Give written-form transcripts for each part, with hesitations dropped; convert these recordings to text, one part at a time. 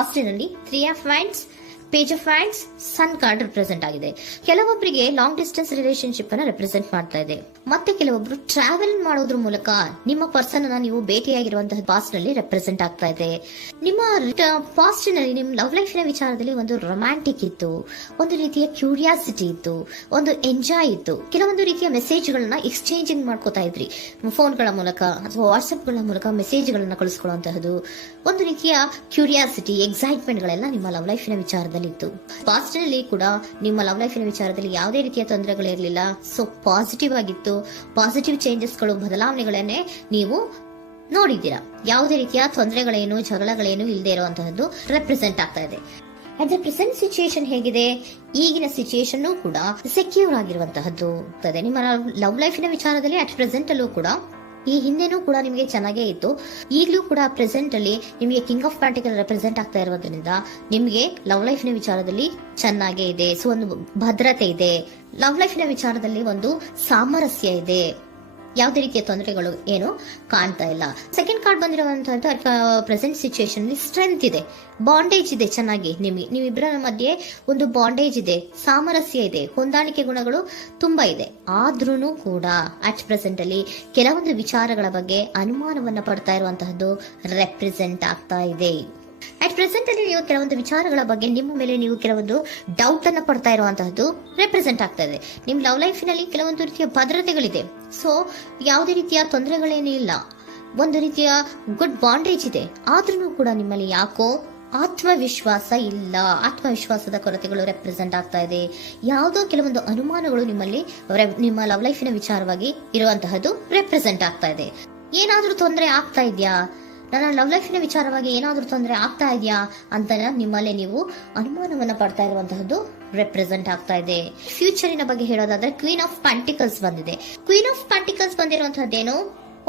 ಪಾಸ್ಟಿನಲ್ಲಿ 3 of wands, page of wands, sun card represent ಆಗಿದೆ. ಕೆಲವೊಬ್ಬರಿಗೆ long distance relationship ಅನ್ನ represent ಮಾಡ್ತಾ ಇದೆ. ಮತ್ತೆ ಕೆಲವೊಬ್ರು ಟ್ರಾವೆಲ್ ಮಾಡೋದ್ರ ಮೂಲಕ ನಿಮ್ಮ ಪರ್ಸನ್ ಅನ್ನ ನೀವು ಭೇಟಿಯಾಗಿರುವಂತಹ ಪಾಸ್ಟ್ ನಲ್ಲಿ ರೆಪ್ರೆಸೆಂಟ್ ಆಗ್ತಾ ಇದೆ. ನಿಮ್ಮ ಪಾಸ್ಟ್ ನಲ್ಲಿ ನಿಮ್ಮ ಲವ್ ಲೈಫ್ ನ ವಿಚಾರದಲ್ಲಿ ಒಂದು ರೊಮ್ಯಾಂಟಿಕ್ ಇತ್ತು, ಒಂದು ರೀತಿಯ ಕ್ಯೂರಿಯಾಸಿಟಿ ಇತ್ತು, ಒಂದು ಎಂಜಾಯ್ ಇತ್ತು. ಕೆಲವೊಂದು ರೀತಿಯ ಮೆಸೇಜ್ ಗಳನ್ನ ಎಕ್ಸ್ಚೇಂಜಿಂಗ್ ಮಾಡ್ಕೋತಾ ಇದ್ರಿ, ಫೋನ್ಗಳ ಮೂಲಕ ಅಥವಾ ವಾಟ್ಸ್ಆಪ್ ಗಳ ಮೂಲಕ ಮೆಸೇಜ್ ಗಳನ್ನ ಕಳಿಸ್ಕೊಳ್ಳುವಂತಹದ್ದು, ಒಂದು ರೀತಿಯ ಕ್ಯೂರಿಯಾಸಿಟಿ, ಎಕ್ಸೈಟ್ಮೆಂಟ್ ಗಳೆಲ್ಲ ನಿಮ್ಮ ಲವ್ ಲೈಫ್ ನ ವಿಚಾರದಲ್ಲಿ ಇತ್ತು. ಪಾಸ್ಟ್ ನಲ್ಲಿ ಕೂಡ ನಿಮ್ಮ ಲವ್ ಲೈಫ್ ನ ವಿಚಾರದಲ್ಲಿ ಯಾವುದೇ ರೀತಿಯ ತೊಂದರೆಗಳಿರಲಿಲ್ಲ. ಸೊ ಪಾಸಿಟಿವ್ ಆಗಿತ್ತು. ಪಾಸಿಟಿವ್ ಚೇಂಜಸ್ ಗಳು, ಬದಲಾವಣೆಗಳನ್ನೇ ನೀವು ನೋಡಿದ್ದೀರಾ. ಯಾವುದೇ ರೀತಿಯ ತೊಂದರೆಗಳೇನು, ಜಗಳಗಳೇನು ಇಲ್ಲದೆ ಇರುವಂತಹದ್ದು ರೆಪ್ರೆಸೆಂಟ್ ಆಗ್ತಾ ಇದೆ. ಅಟ್ ದ ಪ್ರೆಸೆಂಟ್ ಸಿಚುಯೇಷನ್ ಹೇಗಿದೆ? ಈಗಿನ ಸಿಚುಯೇಷನ್ ಕೂಡ ಸೆಕ್ಯೂರ್ ಆಗಿರುವಂತಹದ್ದು. ನಿಮ್ಮ ಲವ್ ಲೈಫಿನ ವಿಚಾರದಲ್ಲಿ ಅಟ್ ಪ್ರೆಸೆಂಟ್ ಅಲ್ಲೂ ಕೂಡ, ಈ ಹಿಂದೆನೂ ಕೂಡ ನಿಮಗೆ ಚೆನ್ನಾಗೇ ಇತ್ತು, ಈಗಲೂ ಕೂಡ ಪ್ರೆಸೆಂಟ್ ಅಲ್ಲಿ ನಿಮಗೆ ಕಿಂಗ್ ಆಫ್ ಪ್ಯಾಂಟಿಕಲ್ ರೆಪ್ರೆಸೆಂಟ್ ಆಗ್ತಾ ಇರೋದ್ರಿಂದ ನಿಮಗೆ ಲವ್ ಲೈಫ್ ನ ವಿಚಾರದಲ್ಲಿ ಚೆನ್ನಾಗೇ ಇದೆ. ಸೊ ಒಂದು ಭದ್ರತೆ ಇದೆ. ಲವ್ ಲೈಫ್ ನ ವಿಚಾರದಲ್ಲಿ ಒಂದು ಸಾಮರಸ್ಯ ಇದೆ. ಯಾವುದೇ ರೀತಿಯ ತೊಂದರೆಗಳು ಏನು ಕಾಣ್ತಾ ಇಲ್ಲ. ಸೆಕೆಂಡ್ ಕಾರ್ಡ್ ಬಂದಿರುವಂತಹ ಪ್ರೆಸೆಂಟ್ ಸಿಚುಯೇಷನ್ ಅಲ್ಲಿ ಸ್ಟ್ರೆಂತ್ ಇದೆ, ಬಾಂಡೇಜ್ ಇದೆ. ಚೆನ್ನಾಗಿ ನೀವಿಬ್ಬರ ಮಧ್ಯೆ ಒಂದು ಬಾಂಡೇಜ್ ಇದೆ, ಸಾಮರಸ್ಯ ಇದೆ, ಹೊಂದಾಣಿಕೆ ಗುಣಗಳು ತುಂಬಾ ಇದೆ. ಆದ್ರೂ ಕೂಡ ಅಟ್ ಪ್ರೆಸೆಂಟ್ ಅಲ್ಲಿ ಕೆಲವೊಂದು ವಿಚಾರಗಳ ಬಗ್ಗೆ ಅನುಮಾನವನ್ನ ಪಡ್ತಾ ಇರುವಂತಹದ್ದು ರೆಪ್ರೆಸೆಂಟ್ ಆಗ್ತಾ ಇದೆ. ಅಟ್ ಪ್ರೆಸೆಂಟ್ ಅಲ್ಲಿ ನೀವು ಕೆಲವೊಂದು ವಿಚಾರಗಳ ಬಗ್ಗೆ ನಿಮ್ಮ ಮೇಲೆ ನೀವು ಕೆಲವೊಂದು ಡೌಟ್ ಅನ್ನ ಪಡ್ತಾ ಇರುವಂತಹದ್ದು ರೆಪ್ರೆಸೆಂಟ್ ಆಗ್ತಾ ಇದೆ. ನಿಮ್ ಲವ್ ಲೈಫ್ ನಲ್ಲಿ ಕೆಲವೊಂದು ರೀತಿಯ ಭದ್ರತೆಗಳಿದೆ. ಸೊ ಯಾವುದೇ ರೀತಿಯ ತೊಂದರೆಗಳೇನೂ ಇಲ್ಲ, ಒಂದು ರೀತಿಯ ಗುಡ್ ಬಾಂಡೇಜ್ ಇದೆ. ಆದ್ರೂ ಕೂಡ ನಿಮ್ಮಲ್ಲಿ ಯಾಕೋ ಆತ್ಮವಿಶ್ವಾಸ ಇಲ್ಲ, ಆತ್ಮವಿಶ್ವಾಸದ ಕೊರತೆಗಳು ರೆಪ್ರೆಸೆಂಟ್ ಆಗ್ತಾ ಇದೆ. ಯಾವುದೋ ಕೆಲವೊಂದು ಅನುಮಾನಗಳು ನಿಮ್ಮಲ್ಲಿ ನಿಮ್ಮ ಲವ್ ಲೈಫಿನ ವಿಚಾರವಾಗಿ ಇರುವಂತಹದ್ದು ರೆಪ್ರೆಸೆಂಟ್ ಆಗ್ತಾ ಇದೆ. ಏನಾದ್ರೂ ತೊಂದರೆ ಆಗ್ತಾ ಇದೆಯಾ, ನನ್ನ ಲವ್ ಲೈಫಿನ ವಿಚಾರವಾಗಿ ಏನಾದ್ರೂ ತೊಂದರೆ ಆಗ್ತಾ ಇದೆಯಾ ಅಂತ ನಿಮ್ಮಲ್ಲೇ ನೀವು ಅನುಮಾನವನ್ನ ಪಡ್ತಾ ಇರುವಂತಹದ್ದು ರೆಪ್ರೆಸೆಂಟ್ ಆಗ್ತಾ ಇದೆ. ಫ್ಯೂಚರಿನ ಬಗ್ಗೆ ಹೇಳೋದಾದ್ರೆ ಕ್ವೀನ್ ಆಫ್ ಪ್ಯಾಂಟಿಕಲ್ಸ್ ಬಂದಿದೆ. ಕ್ವೀನ್ ಆಫ್ ಪ್ಯಾಂಟಿಕಲ್ಸ್ ಬಂದಿರುವಂತಹದ್ದೇನು,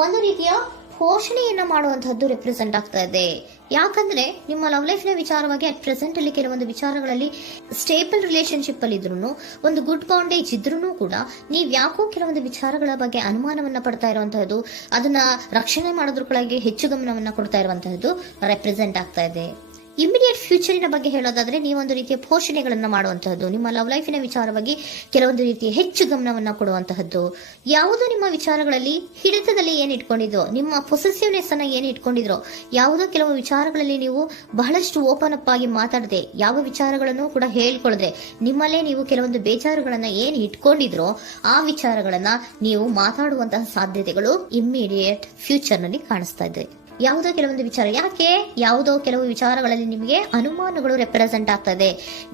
ಒಂದು ರೀತಿಯ ಪೋಷಣೆಯನ್ನ ಮಾಡುವಂತಹದ್ದು ರೆಪ್ರೆಸೆಂಟ್ ಆಗ್ತಾ ಇದೆ. ಯಾಕಂದ್ರೆ ನಿಮ್ಮ ಲವ್ ಲೈಫ್ ನ ವಿಚಾರವಾಗಿ ಅಟ್ ಪ್ರೆಸೆಂಟ್ ಅಲ್ಲಿ ಕೆಲವೊಂದು ವಿಚಾರಗಳಲ್ಲಿ ಸ್ಟೇಬಲ್ ರಿಲೇಶನ್ಶಿಪ್ ಅಲ್ಲಿ ಇದ್ರು, ಒಂದು ಗುಡ್ ಬಾಂಡೇಜ್ ಇದ್ರೂ ಕೂಡ ನೀವ್ ಯಾಕೋ ಕೆಲವೊಂದು ವಿಚಾರಗಳ ಬಗ್ಗೆ ಅನುಮಾನವನ್ನ ಪಡ್ತಾ ಇರುವಂತಹದ್ದು, ಅದನ್ನ ರಕ್ಷಣೆ ಮಾಡೋದ್ರೊಳಗೆ ಹೆಚ್ಚು ಗಮನವನ್ನ ಕೊಡ್ತಾ ಇರುವಂತಹದ್ದು ರೆಪ್ರೆಸೆಂಟ್ ಆಗ್ತಾ ಇದೆ. ಇಮಿಡಿಯೇಟ್ ಫ್ಯೂಚರಿನ ಬಗ್ಗೆ ಹೇಳೋದಾದ್ರೆ ನೀವೊಂದು ರೀತಿಯ ಪೋಷಣೆಗಳನ್ನ ಮಾಡುವಂತಹದ್ದು, ನಿಮ್ಮ ಲವ್ ಲೈಫಿನ ವಿಚಾರವಾಗಿ ಕೆಲವೊಂದು ರೀತಿಯ ಹೆಚ್ಚು ಗಮನವನ್ನ ಕೊಡುವಂತಹದ್ದು, ಯಾವುದೋ ನಿಮ್ಮ ವಿಚಾರಗಳಲ್ಲಿ ಹಿಡಿತದಲ್ಲಿ ಏನ್ ಇಟ್ಕೊಂಡಿದ್ರೋ, ನಿಮ್ಮ ಪೊಸೆಸಿವ್ನೆಸ್ ಅನ್ನ ಏನ್ ಇಟ್ಕೊಂಡಿದ್ರೋ, ಯಾವುದೋ ಕೆಲವು ವಿಚಾರಗಳಲ್ಲಿ ನೀವು ಬಹಳಷ್ಟು ಓಪನ್ ಅಪ್ ಆಗಿ ಮಾತಾಡದೆ, ಯಾವ ವಿಚಾರಗಳನ್ನು ಕೂಡ ಹೇಳ್ಕೊಳ್ಳದೆ, ನಿಮ್ಮಲ್ಲೇ ನೀವು ಕೆಲವೊಂದು ಬೇಜಾರುಗಳನ್ನ ಏನ್ ಇಟ್ಕೊಂಡಿದ್ರೋ ಆ ವಿಚಾರಗಳನ್ನ ನೀವು ಮಾತಾಡುವಂತಹ ಸಾಧ್ಯತೆಗಳು ಇಮಿಡಿಯೇಟ್ ಫ್ಯೂಚರ್ ನಲ್ಲಿ ಕಾಣಿಸ್ತಾ ಇದೆ. ಯಾವುದೋ ಕೆಲವೊಂದು ವಿಚಾರ, ಯಾಕೆ ಯಾವುದೋ ಕೆಲವು ವಿಚಾರಗಳಲ್ಲಿ ನಿಮಗೆ ಅನುಮಾನಗಳು ರೆಪ್ರೆಸೆಂಟ್ ಆಗ್ತದೆ.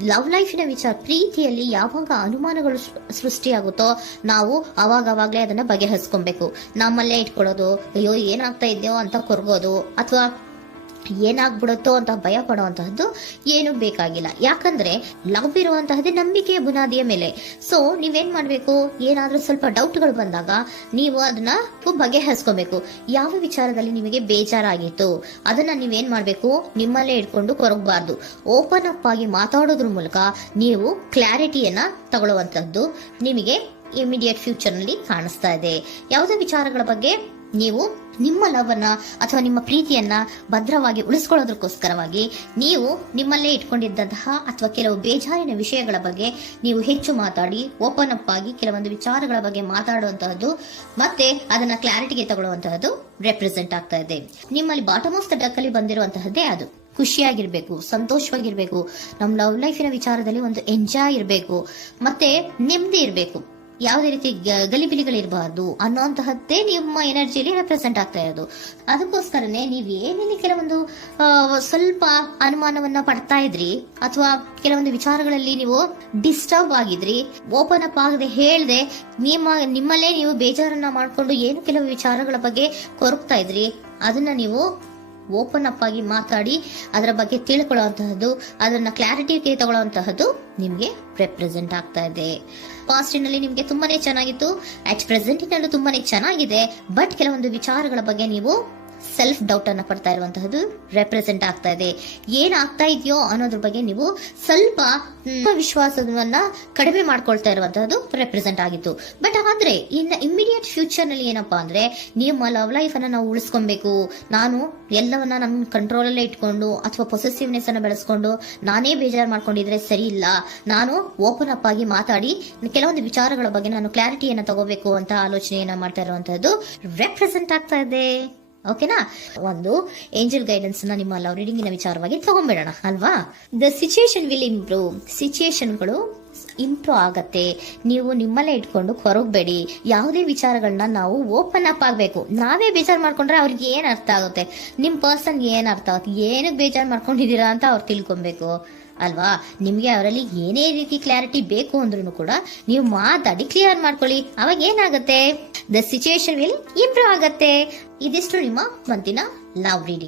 ಲವ್ ಲೈಫಿನ ವಿಚಾರ, ಪ್ರೀತಿಯಲ್ಲಿ ಯಾವಾಗ ಅನುಮಾನಗಳು ಸೃಷ್ಟಿಯಾಗುತ್ತೋ ನಾವು ಅವಾಗವಾಗ್ಲೇ ಅದನ್ನ ಬಗೆಹರಿಸ್ಕೊಬೇಕು. ನಮ್ಮಲ್ಲೇ ಇಟ್ಕೊಳ್ಳೋದು, ಅಯ್ಯೋ ಏನಾಗ್ತಾ ಇದೆಯೋ ಅಂತ ಕೊರಗೋದು ಅಥವಾ ಏನಾಗ್ಬಿಡುತ್ತೋ ಅಂತ ಭಯ ಪಡುವಂತಹದ್ದು ಏನು ಬೇಕಾಗಿಲ್ಲ. ಯಾಕಂದ್ರೆ ಲವ್ ಇರುವಂತಹದ್ದೇ ನಂಬಿಕೆಯ ಬುನಾದಿಯ ಮೇಲೆ. ಸೊ ನೀವೇನ್ ಮಾಡ್ಬೇಕು, ಏನಾದ್ರೂ ಸ್ವಲ್ಪ ಡೌಟ್ಗಳು ಬಂದಾಗ ನೀವು ಅದನ್ನ ಬಗೆಹರಿಸ್ಕೋಬೇಕು. ಯಾವ ವಿಚಾರದಲ್ಲಿ ನಿಮಗೆ ಬೇಜಾರಾಗಿತ್ತು ಅದನ್ನ ನೀವೇನ್ ಮಾಡ್ಬೇಕು, ನಿಮ್ಮಲ್ಲೇ ಇಟ್ಕೊಂಡು ಕೊರಗಬಾರ್ದು. ಓಪನ್ ಅಪ್ ಆಗಿ ಮಾತಾಡೋದ್ರ ಮೂಲಕ ನೀವು ಕ್ಲಾರಿಟಿಯನ್ನ ತಗೊಳ್ಳುವಂತಹದ್ದು ನಿಮಗೆ ಇಮಿಡಿಯೇಟ್ ಫ್ಯೂಚರ್ ನಲ್ಲಿ ಕಾಣಿಸ್ತಾ ಇದೆ. ಯಾವುದೇ ವಿಚಾರಗಳ ಬಗ್ಗೆ ನೀವು ನಿಮ್ಮ ಲವ್ ಅನ್ನ ಅಥವಾ ನಿಮ್ಮ ಪ್ರೀತಿಯನ್ನ ಭದ್ರವಾಗಿ ಉಳಿಸ್ಕೊಳ್ಳೋದಕ್ಕೋಸ್ಕರವಾಗಿ ನೀವು ನಿಮ್ಮಲ್ಲೇ ಇಟ್ಕೊಂಡಿದ್ದಂತಹ ಅಥವಾ ಕೆಲವು ಬೇಜಾರಿನ ವಿಷಯಗಳ ಬಗ್ಗೆ ನೀವು ಹೆಚ್ಚು ಮಾತಾಡಿ, ಓಪನ್ ಅಪ್ ಆಗಿ ಕೆಲವೊಂದು ವಿಚಾರಗಳ ಬಗ್ಗೆ ಮಾತಾಡುವಂತಹದ್ದು ಮತ್ತೆ ಅದನ್ನ ಕ್ಲಾರಿಟಿಗೆ ತಗೊಳ್ಳುವಂತಹದ್ದು ರೆಪ್ರೆಸೆಂಟ್ ಆಗ್ತಾ ಇದೆ. ನಿಮ್ಮಲ್ಲಿ ಬಾಟಮ್ ಆಫ್ ದ ಡೆಕ್ ಅಲ್ಲಿ ಬಂದಿರುವಂತಹದ್ದೇ ಅದು. ಖುಷಿಯಾಗಿರ್ಬೇಕು, ಸಂತೋಷವಾಗಿರ್ಬೇಕು, ನಮ್ಮ ಲವ್ ಲೈಫಿನ ವಿಚಾರದಲ್ಲಿ ಒಂದು ಎಂಜಾಯ್ ಇರಬೇಕು, ಮತ್ತೆ ನೆಮ್ಮದಿ ಇರಬೇಕು, ಯಾವುದೇ ರೀತಿ ಗಲಿಬಿಲಿಗಳಿರಬಾರ್ದು ಅನ್ನೋಂತಹದ್ದೇ ನಿಮ್ಮ ಎನರ್ಜಿಯಲ್ಲಿ ರೆಪ್ರೆಸೆಂಟ್ ಆಗ್ತಾ ಇರೋದು. ಅದಕ್ಕೋಸ್ಕರನೇ ನೀವ್ ಏನೇನು ಕೆಲವೊಂದು ಸ್ವಲ್ಪ ಅನುಮಾನವನ್ನ ಪಡ್ತಾ ಇದ್ರಿ ಅಥವಾ ಕೆಲವೊಂದು ವಿಚಾರಗಳಲ್ಲಿ ನೀವು ಡಿಸ್ಟರ್ಬ್ ಆಗಿದ್ರಿ, ಓಪನ್ ಅಪ್ ಆಗದೆ ಹೇಳ್ದೆ ನಿಮ್ಮಲ್ಲೇ ನೀವು ಬೇಜಾರನ್ನ ಮಾಡ್ಕೊಂಡು ಏನು ಕೆಲವು ವಿಚಾರಗಳ ಬಗ್ಗೆ ಕೊರಗ್ತಾ ಇದ್ರಿ, ಅದನ್ನ ನೀವು ಓಪನ್ ಅಪ್ ಆಗಿ ಮಾತಾಡಿ ಅದರ ಬಗ್ಗೆ ತಿಳ್ಕೊಳ್ಳುವಂತಹದ್ದು, ಅದನ್ನ ಕ್ಲಾರಿಟಿಗೆ ತಗೊಳ್ಳುವಂತಹದ್ದು ನಿಮ್ಗೆ ರೆಪ್ರೆಸೆಂಟ್ ಆಗ್ತಾ ಇದೆ. ಪಾಸ್ಟಿನಲ್ಲಿ ನಿಮ್ಗೆ ತುಂಬಾನೇ ಚೆನ್ನಾಗಿತ್ತು, ಅಟ್ ಪ್ರೆಸೆಂಟಿನಲ್ಲೂ ತುಂಬಾನೇ ಚೆನ್ನಾಗಿದೆ. ಬಟ್ ಕೆಲವೊಂದು ವಿಚಾರಗಳ ಬಗ್ಗೆ ನೀವು ಸೆಲ್ಫ್ ಡೌಟ್ ಅನ್ನ ಪಡ್ತಾ ಇರುವಂತಹದ್ದು ರೆಪ್ರೆಸೆಂಟ್ ಆಗ್ತಾ ಇದೆ. ಏನಾಗ್ತಾ ಇದೆಯೋ ಅನ್ನೋದ್ರ ಬಗ್ಗೆ ನೀವು ಸ್ವಲ್ಪ ವಿಶ್ವಾಸವನ್ನ ಕಡಿಮೆ ಮಾಡ್ಕೊಳ್ತಾ ಇರುವಂತಹದ್ದು ರೆಪ್ರೆಸೆಂಟ್ ಆಗಿತ್ತು. ಬಟ್ ಆದ್ರೆ ಇನ್ನು ಇಮಿಡಿಯೇಟ್ ಫ್ಯೂಚರ್ ನಲ್ಲಿ ಏನಪ್ಪಾ ಅಂದ್ರೆ ನಿಮ್ಮ ಲವ್ ಲೈಫ್ ಅನ್ನ ನಾವು ಉಳಿಸ್ಕೊಬೇಕು, ನಾನು ಎಲ್ಲವನ್ನ ನಮ್ಮ ಕಂಟ್ರೋಲ್ ಅಲ್ಲೇ ಇಟ್ಕೊಂಡು ಅಥವಾ ಪೊಸೆಸಿವ್ನೆಸ್ ಅನ್ನ ಬೆಳೆಸ್ಕೊಂಡು ನಾನೇ ಬೇಜಾರು ಮಾಡ್ಕೊಂಡಿದ್ರೆ ಸರಿ ಇಲ್ಲ, ನಾನು ಓಪನ್ ಅಪ್ ಆಗಿ ಮಾತಾಡಿ ಕೆಲವೊಂದು ವಿಚಾರಗಳ ಬಗ್ಗೆ ನಾನು ಕ್ಲಾರಿಟಿಯನ್ನ ತಗೋಬೇಕು ಅಂತ ಆಲೋಚನೆಯನ್ನ ಮಾಡ್ತಾ ಇರುವಂತಹದ್ದು ರೆಪ್ರೆಸೆಂಟ್ ಆಗ್ತಾ ಇದೆ. ಓಕೆನಾ? ಒಂದು ಏಂಜಲ್ ಗೈಡೆನ್ಸ್ ನ ನಿಮ್ಮ ಲವ್ ರೀಡಿಂಗಿನ ವಿಚಾರವಾಗಿ ತಗೊಂಡ್ಬಿಡೋಣ ಅಲ್ವಾ. The situation will improve. ಸಿಚುಯೇಷನ್ಗಳು ಇಂಪ್ರೂವ್ ಆಗತ್ತೆ. ನೀವು ನಿಮ್ಮಲ್ಲೇ ಇಟ್ಕೊಂಡು ಹೊರಗಬೇಡಿ. ಯಾವುದೇ ವಿಚಾರಗಳನ್ನ ನಾವು ಓಪನ್ ಅಪ್ ಆಗ್ಬೇಕು. ನಾವೇ ಬೇಜಾರು ಮಾಡ್ಕೊಂಡ್ರೆ ಅವ್ರಿಗೆ ಏನ್ ಅರ್ಥ ಆಗುತ್ತೆ, ನಿಮ್ ಪರ್ಸನ್ಗೆ ಏನ್ ಅರ್ಥ ಆಗುತ್ತೆ, ಏನಕ್ಕೆ ಬೇಜಾರು ಮಾಡ್ಕೊಂಡಿದ್ದೀರಾ ಅಂತ ಅವ್ರು ತಿಳ್ಕೊಬೇಕು ಅಲ್ವಾ. ನಿಮ್ಗೆ ಅವರಲ್ಲಿ ಏನೇ ರೀತಿ ಕ್ಲಾರಿಟಿ ಬೇಕು ಅಂದ್ರೂ ಕೂಡ ನೀವು ಮಾತಾಡಿ ಕ್ಲಿಯರ್ ಮಾಡ್ಕೊಳ್ಳಿ. ಅವಾಗ ಏನಾಗುತ್ತೆ, ದ ಸಿಚುಯೇಷನ್ ವಿಲ್ ಇಂಪ್ರೂವ್ ಆಗತ್ತೆ. ಇದಿಷ್ಟು ನಿಮ್ಮ ಮಂತಿನ ಲವ್ ರೀಡಿಂಗ್.